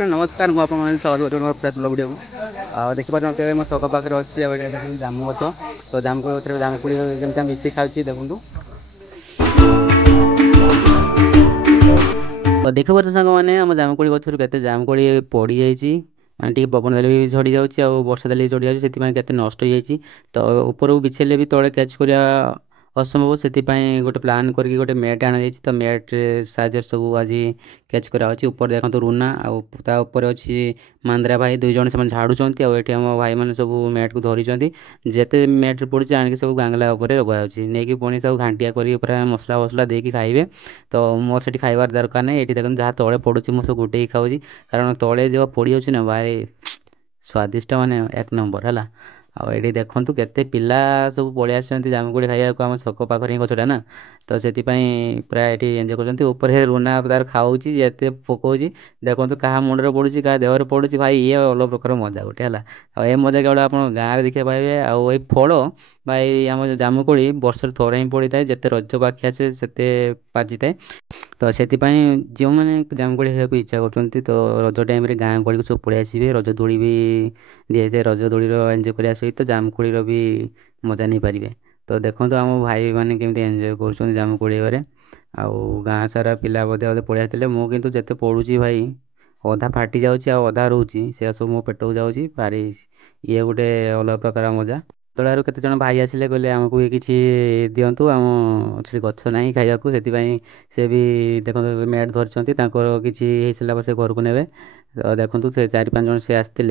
friend नमस्कार मुझे स्वागत ब्लॉग वीडियो देखिए मो छक पाखे अच्छी जामु गछ तो जामु गचर जामुकुड़ी जमी मिसिक खाऊँ देखूँ तो देख पारे सांग मैंने आम जामुकुड़ी गचर के जामुकुड़ी पड़ जाइए माने टी पवन देले भी झड़ी जाउची आ वर्षा देले झड़ी जाउची सेति केते नष्ट हो जाइए तो ऊपर बिछेले भी तले कैच करिया असंभव से गोटे प्लान करके गोटे मैट आना जाइए तो मैट साइज सब आज कैच करा ऊपर देखो रुना आपर अच्छी मांद्रा भाई दुई जन से झाड़ुंट आम भाई मैंने सब मैट को धरी जिते मैट पड़ी आणिक सब गांगला लगे नहीं पुणी सब घांटिया कर मसला वसला देकी खाइबे तो मोर से खाइबार दरकार नहीं ये देखो जहाँ तले पड़ुची मुझे गोटे खाऊँ कारण तले जो पड़ी जाऊँ ना भाई स्वादिष्ट माने एक नंबर है आईटी देखूँ केते पिला सब पलि आसुँच जामुकुड़ी खाइबा आम छक पाखे गछटा ना तो से प्राय ये एंजय कर रुना तार खाऊँ जिते पकाऊँ देखो क्या मुंडे पड़ुची क्या देहर पड़ुची भाई ये अलग प्रकार मजा गोटे है मजा केवल आप गाँव देखा पाए आई फल भाई आम जामुकुड़ी वर्ष थोड़े ही पड़ी था जिते रज पाखी आसे से पाचि थाए तो से जो मैंने जामुकुड़ी खाने इच्छा कर तो रज टाइम गाँ गड़ी सब पलि आसवे रज दोली भी दी जाए रज दोलीर एंजय करने सहित जामुकुड़ी भी मजा नहीं पारे तो देखो आम भाई मैंने केमती एंजय कर जामुकुड़ी आउ गाँ सारा पिला बोधे बोधे पलि आते मुझे जिते पड़ुची भाई अधा फाटी जाऊँगी अधा रोचे से सब मो पेट को जाऊँगी भारी ये गोटे अलग प्रकार मजा तलारू केते जन भाई आसिले कहले आमको भी किसी दिंतु आम से गछ ना खाइबा से भी देखो मैट धरती किसी हो सारा से घर को ने तो देखो से 4-5 जन से आसते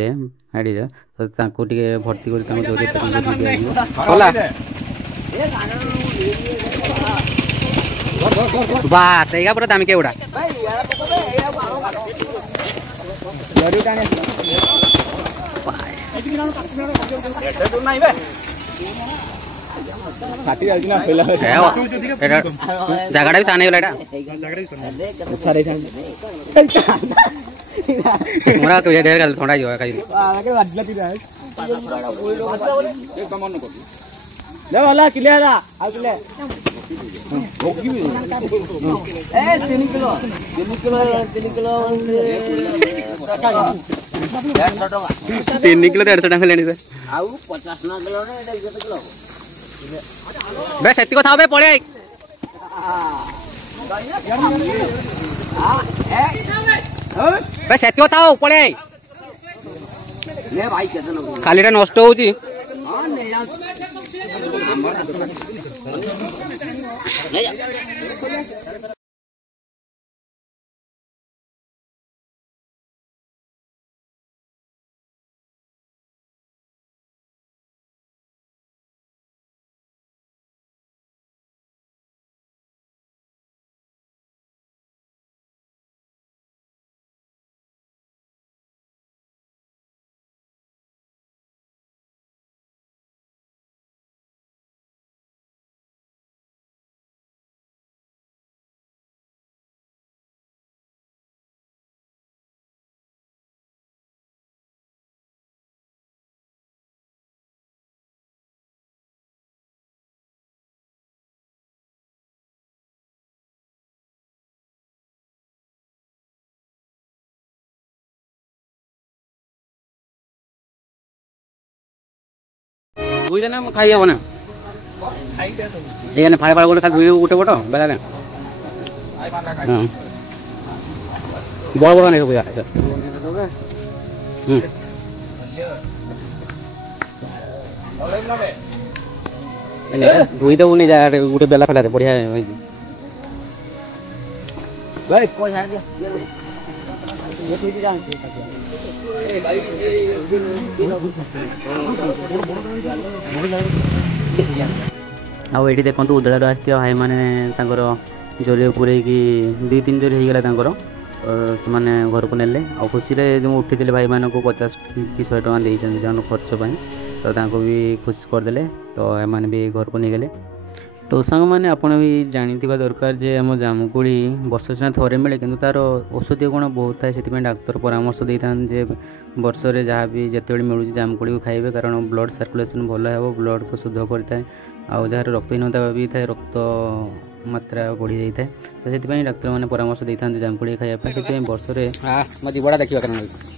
हाड़ी तो टे भर्ती बास एगा पूरा दामिके गुड़ा जगह भी साने गला मोरा तो ढेर गल थोड़ा जो कई ले वाला क्लियर आ किले ए 3 किलो 3 किलो 150 टका लेनी से आउ 50 ना किलो ने 150 किलो बे सेति को था बे पड़े बे सेति को था पड़े ले भाई केतन खालीटा नष्ट होउची हां ले जा ले जा दुई जना खाई हम ना ये फाड़े फाड़ गोटे खाली गोटे बट बेला बड़ बड़ नहीं पूजा दुई देव नहीं गोटे बेला फेला बढ़िया आईटी देखो उदଳାରୁ ଆସିଥିବା भाई मैंने जोरे पूरे 2-3 जोर होगा से घर को नेले आ खुशी जो उठी भाई मानक 50 कि 100 टका देते खर्च पाई तो भी खुश करदे तो एम भी घर को नहीं गले तो सांग मैंने आपड़ भी जानी दरकार जे आम जामुकोड़ी वर्ष सीना थे मिले कि तार औषधीय गुण बहुत थाए से डाक्तर परामर्श दे था वर्ष में जहाँ भी जिते मिलूँ जामुकोड़ी को खाइबे कारण ब्लड सर्कुलेशन भल है ब्लड को शुद्ध करता आउ जार रक्तहीनता भी थाए रक्त मात्रा बढ़ी जाए तो से डाक्तर मैंने परामर्श दे था जामुकोड़ी खाइबा से वर्ष में जीवड़ा देखा कारण